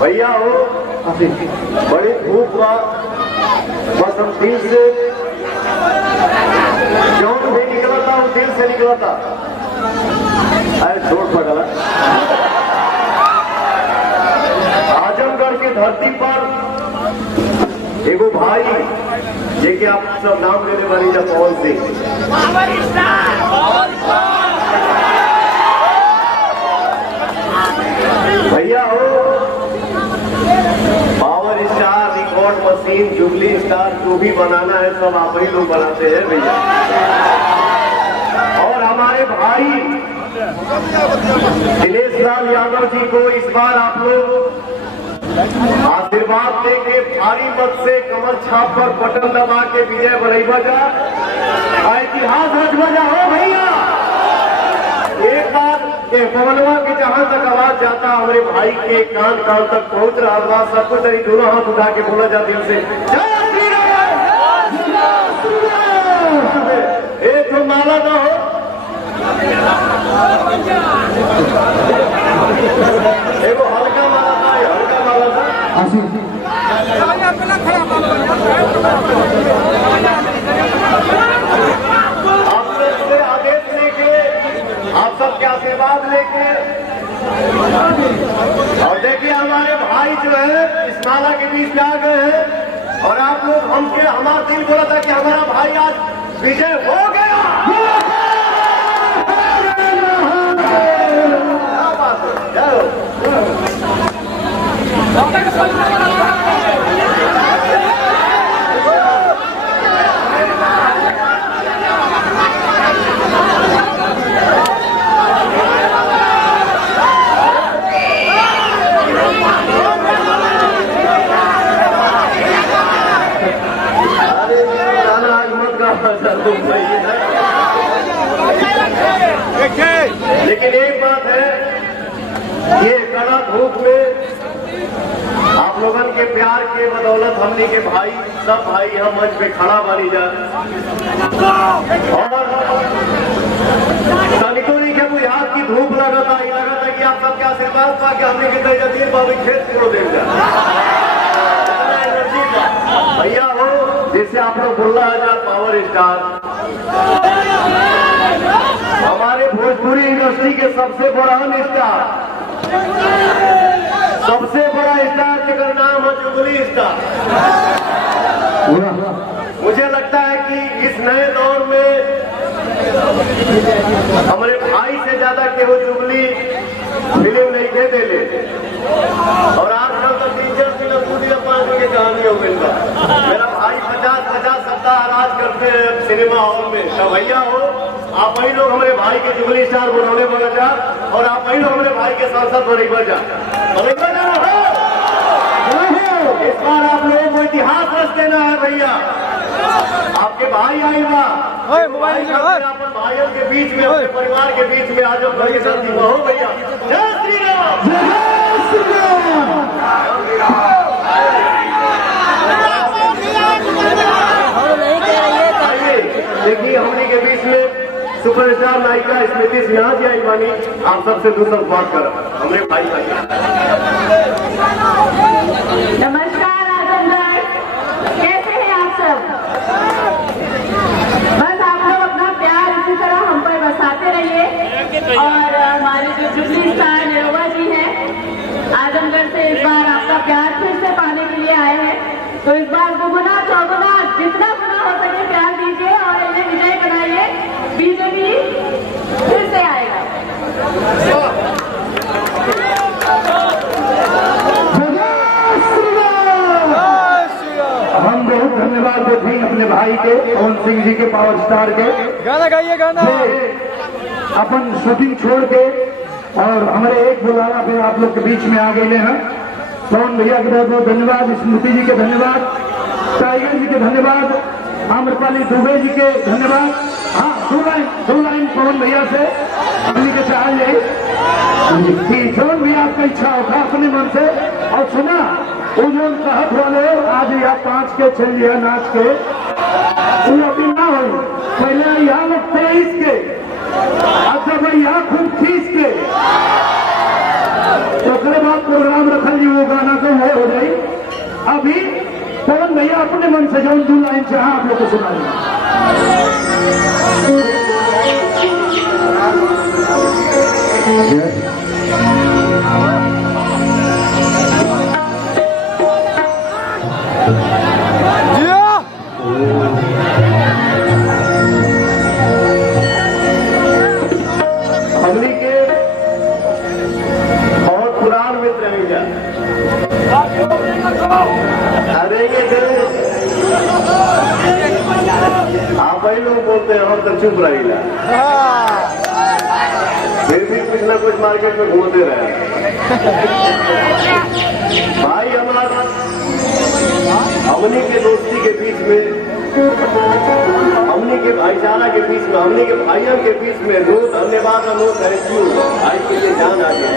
भैया हो बड़ी धूप हुआ बस हम दिल से जो भी निकला था वो दिल से निकला था। अरे चोट पकड़ा आजमगढ़ की धरती पर एगो भाई ये कि आप सब नाम लेने वाली जब पवन सिंह भैया हो power star record machine jubilee star जो भी बनाना है सब आप ही लोग बनाते हैं भैया। और हमारे भाई दिनेश लाल यादव जी को इस बार आप लोग आशीर्वाद देके भारी मत से कमल छाप पर बटन दबा के विजय बनैबा जा इतिहास रचवा जा हो भैया। एक बार पवनवा की जहां तक आवाज जाता हमारे भाई के कान कान तक पहुंच रहा था सब कुछ तरी दोनों हाथ उठा के बोला जा दिल से एक तो माला ना हो एगो हल्का माला था हल्का माला था आप सबसे आदेश लेके आप सबके आशीर्वाद लेके और देखिए हमारे भाई जो है इस माला के बीच में आ गए हैं और आप लोग हमके हमारा दिल बोला था कि हमारा भाई आज विजय हो गया। क्या बात है लेकिन एक बात है ये कड़ा धूप में आप लोगों के प्यार के बदौलत हमने के भाई सब भाई यहाँ मंच पे खड़ा बनी जा और सैनिकों के कोई हाथ की धूप लगा था कि आप सबके आशीर्वाद पा के हमने के तेजदीन बाबू खेत छोड़ दे भैया हो जैसे आप लोग बोल रहा है पावर स्टार हमारे भोजपुरी इंडस्ट्री के सबसे बड़ा स्टार सबसे बड़ा स्टार जिसका नाम है जुबली स्टार। मुझे लगता है कि इस नए दौर में हमारे भाई से ज्यादा केवल जुबली फिल्म नहीं के दे ले और आजकल तो 3 फिल्म पूरी 5 की कहानी हो गई मेरा भाई 50 सप्ताह राज करते हैं सिनेमा हॉल में तो भैया हो आप वही लोग हमारे भाई के जुबली स्टार बनौले बना जा और आप वही लोग हमारे भाई के सांसद बनैबा जा इस बार आप लोगों को इतिहास रच देना है भैया। आपके भाई आई बा भाइयों के बीच में अपने परिवार के बीच में आज बड़ी शक्ति हो भैया। जय श्री राम देखिए हमने के बीच में सुपरस्टार नायिका स्मृति सिन्हा जी आई बानी आप सबसे दूसरा बात कर हमारे भाई नमस्कार आजमगढ़ कैसे हैं आप सब। बस आप लोग अपना प्यार इसी तरह हम पर बरसाते रहिए और हमारे जो जुबली स्टार निरोवा जी हैं आजमगढ़ से इस बार आपका प्यार फिर से पाने के लिए आए हैं तो इस बार दुगुना चौगुना जितना गुना हो सके प्यार दीजिए और इन्हें विजय बनाइए। बीजेपी फिर से आएगा। हम बहुत धन्यवाद देते हैं अपने भाई के पवन सिंह जी के पावर स्टार के गाना गाइए गाना अपन शूटिंग छोड़ के और हमारे एक बुलावा पे आप लोग के बीच में आ गए हैं। पवन भैया के बहुत बहुत धन्यवाद, स्मृति जी के धन्यवाद, टाइगर जी के धन्यवाद, आम्रपाली दुबे जी के धन्यवाद। हाँ, दो लाइन पवन भैया से अपनी के चाह जाए कि जो भी आपका इच्छा होगा अपने मन से। और सुना वो जो कहत वाले आज या 5 के चल लिया नाच के वो अभी ना हो, पहले यहाँ लोग 23 के, अच्छा भाई यहाँ खूब 30 के, तो बाद प्रोग्राम रखल जी वो गाना को वो हो जाए। अभी पवन भैया अपने मन से जो 2 लाइन चाह आप लोग को सुना हमनी के बहुत पुरान मित्र हैं क्या? अरे ये आप ही लोग बोलते हैं हम तो चुप रहिला, फिर भी कुछ ना कुछ मार्केट में घूमते रहे। भाई हमारा हमनी के दोस्ती के बीच में, हमनी के भाईचारा के बीच में, हमनी के भाइयों के बीच में नो धन्यवाद और नो थैंक यू भाई के लिए जान आ गया।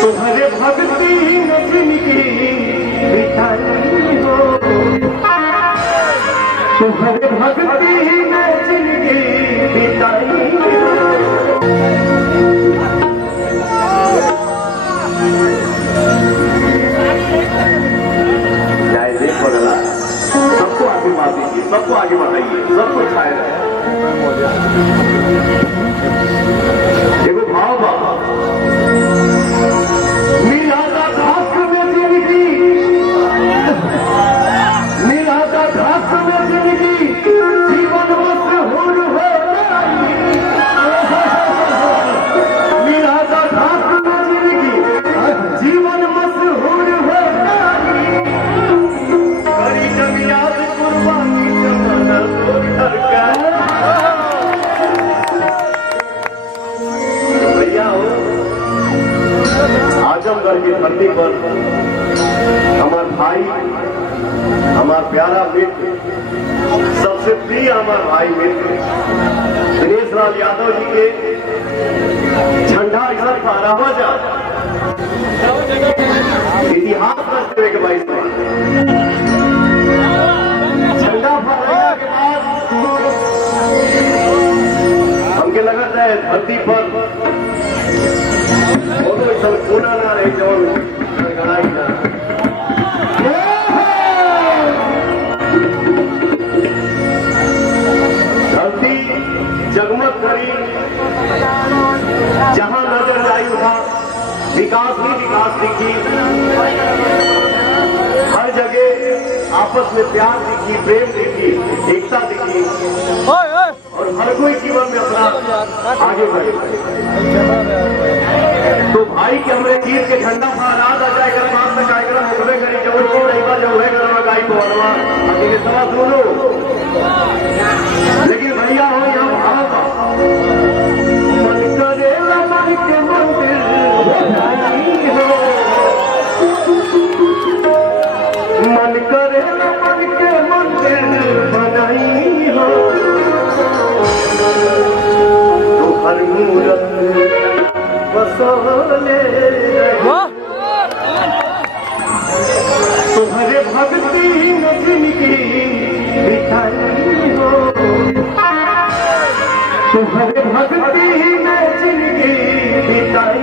तुम्हारे भक्ति में जिंदगी बिताई हो, तुम्हारे भक्ति में जिंदगी बिताई हो। जय जय भोला, सबको आशीर्वाद दीजिए, सबको आगे बढ़ाइए, सबको छाए रहे। देखो भाव बाबा मेरा घास में जिंदगी, मेरा घास में जिंदगी जीवन मशहूर हो गई, मेरा घास में जिंदगी जीवन मशहूर हो गई। करी जब याद कुर्बानी जमाना तो डर गया। आजमगढ़ की धरती पर हमार भाई, हमार प्यारा मित्र, सबसे प्रिय हमार भाई मित्र दिनेश लाल यादव जी के झंडा इधर फहरावा जा इतिहास करते हुए के भाई झंडा फहराने के बाद हमके लगता है धरती पर पूरा ना रहे जो लड़ाई ना धरती जगमग करी, जहां नजर आई उठा विकास ही विकास दिखी, हर जगह आपस में प्यार दिखी, प्रेम दिखी, एकता दिखी और हर कोई जीवन में अपना आगे बढ़े। तो भाई के हमरे चीज के झंडा फहरा आ जाए कर बात में कार्यक्रम होवे करी जब वो नहीं बा जब है करवा गाई को बनवा अकेले सवा सुनो। लेकिन भैया हो यहाँ भाव मन करे मन के मंदिर बनाई हो, मन करे मन के मंदिर बनाई हो, तो हर मूरत बसोले तुम्हारे भक्ति में जिंदगी बिताई हो, तुम्हारे भक्ति में जिंदगी बिताई